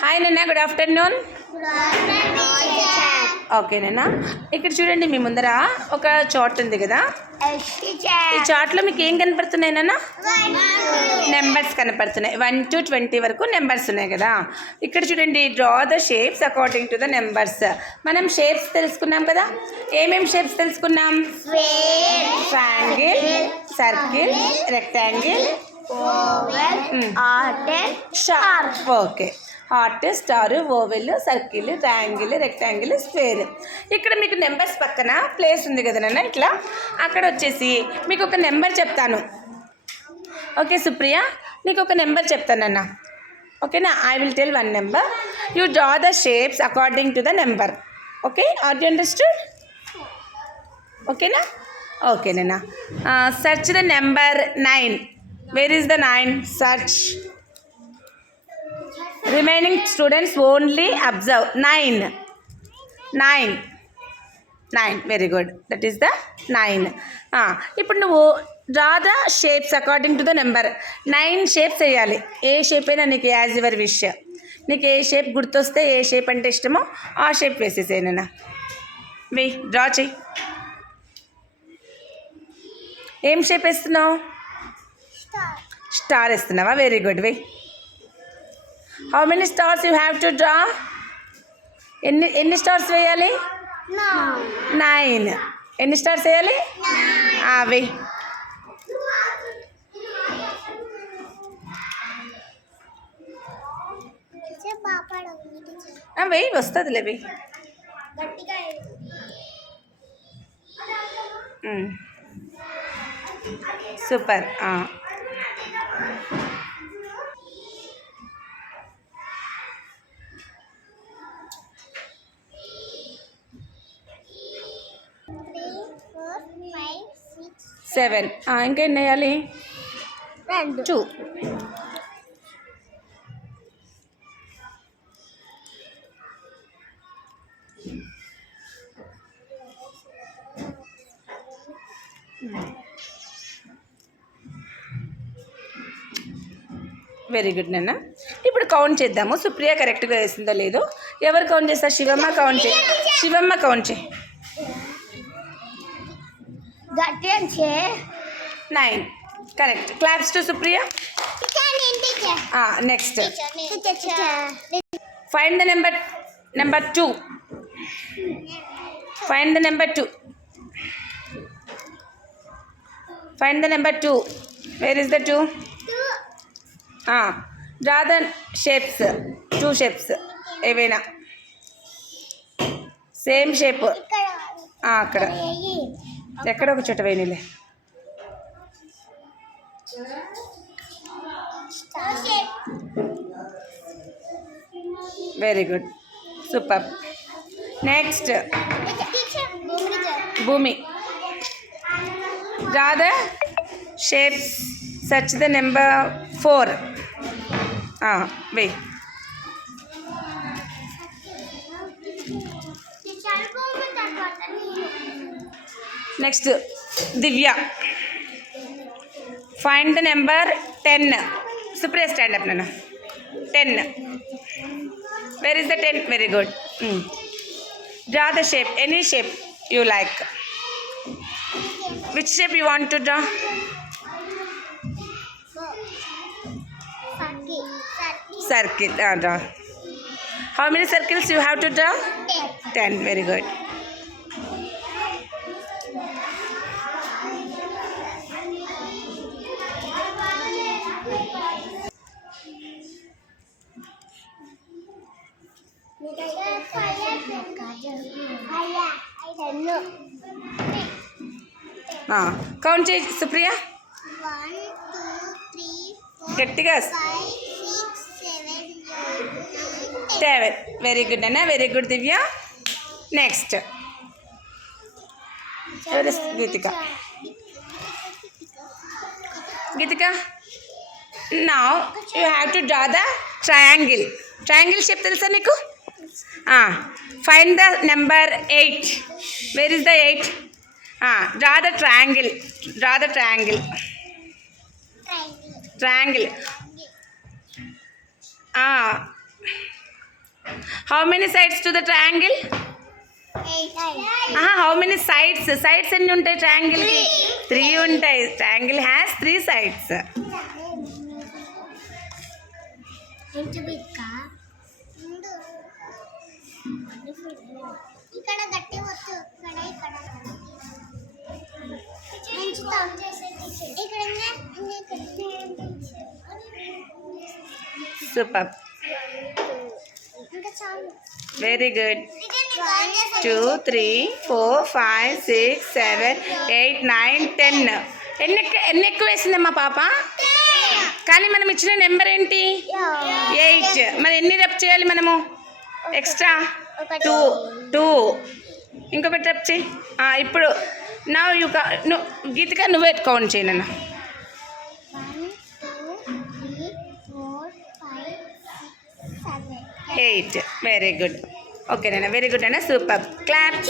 హాయ్ నాన్న, good afternoon. Okay నాన్న, ఇక్కడ చూడండి, మీ ముందర ఒక చార్ట్ ఉంది కదా. ఈ చార్ట్లో మీకు ఏం కనపడుతున్నాయి నాన్న? నెంబర్స్ కనపడుతున్నాయి. 1 to 20 వరకు నెంబర్స్ ఉన్నాయి కదా. ఇక్కడ చూడండి, draw the shapes according to the numbers. మనం షేప్స్ తెలుసుకున్నాం కదా. ఏమేమి షేప్స్ తెలుసుకున్నాం? Triangle, circle, rectangle, okay. Heart, star, oval, circle, triangle, rectangle, square. ఇక్కడ మీకు నెంబర్స్ పక్కన ప్లేస్ ఉంది కదా నాన్న, ఇట్లా అక్కడ వచ్చేసి మీకు ఒక నెంబర్ చెప్తాను. ఓకే సుప్రియ, నీకు ఒక నెంబర్ చెప్తానన్న. ఓకేనా? I will tell 1 number. You draw the shapes according to the number. Okay, are you understood? ఓకేనా? ఓకేనా. Search the number 9. Where is the 9? Search. Remaining students only observe. 9. Very good, that is the 9. ఇప్పుడు నువ్వు draw the shapes according to the number. 9 shapes వేయాలి. ఏ షేప్ అయినా నీకు as your wish. నీకు ఏ షేప్ గుర్తొస్తే, ఏ షేప్ అంటే ఇష్టమో ఆ షేప్ వేసేసేనన్న. వెయ్యి, డ్రా చెయ్యి. ఏం షేప్ వేస్తున్నావు? స్టార్ వేస్తున్నావా? వెరీ గుడ్, వెయ్యి. How many stars you have to draw? ఎన్ని స్టార్స్ వేయాలి? 9. ఎన్ని స్టార్స్ వేయాలి? వెయ్యి. వెయ్యి, వస్తుందిలే, వెయ్యి. సూపర్. సెవెన్. ఇంకా ఎన్ని వేయాలి? 2. వెరీ గుడ్ నాన్న. ఇప్పుడు కౌంట్ చేద్దాము. సుప్రియ కరెక్ట్గా వేసిందో లేదో. ఎవరు కౌంట్ చేస్తారు? శివమ్మ కౌంట్ చేయి. శివమ్మ కౌంట్ చేయి. 9. Correct. Claps to Supriya. Next, find the number 2. Find the number 2. Find the number 2. Where is the 2? Draw the shapes. 2 shapes ఏవైనా సేమ్ షేప్. అక్కడ ఎక్కడ ఒక చోట వేయనిలే. Very good, super. Next, Bhoomi. Draw the shapes. Search the number 4. వెయ్యి. Next, Divya. Find the number 10. Supriya, stand up నాన్న. 10. Where is the 10? Very good. Draw the shape. Any shape you like. Which shape you want to draw? Circle. Draw. How many circles you have to draw? 10. Very good. Count చేయి సుప్రియ. 1 2 3 4 గట్టిగా. 5 6 7 7. Very good అన్న. Very good Divya. Next, Geethika. Now you have to draw the triangle. Triangle shape తెలుసా నీకు? Find the number 8. Where is the 8? Draw the triangle. How many sides to the triangle? How many sides? Sides ఎన్ని ఉంటాయి ట్రయాంగిల్కి? 3 ఉంటాయి. Triangle has 3 sides. ఇక్కడ గట్టి వచ్చు ఇక్కడ సూపర్, ఇంకా చాలు. Very good. 2 3 4 5 6 7 8 9 10. ఎన్ని ఎక్కువ వేసిందమ్మా పాప? కానీ మనం ఇచ్చిన నెంబర్ ఏంటి? 8. మరి ఎన్ని రబ్ చేయాలి మనము ఎక్స్ట్రా? 2. ఇంకొకటి రబ్ చేయి. ఇప్పుడు నా గీతిక నువ్వే కౌంట్ చేయి నాన్న. 1 2 3 4 5 6 7 8. Very good. ఓకే నాన్న, వెరీ గుడ్ అన్న, సూపర్. క్లాప్.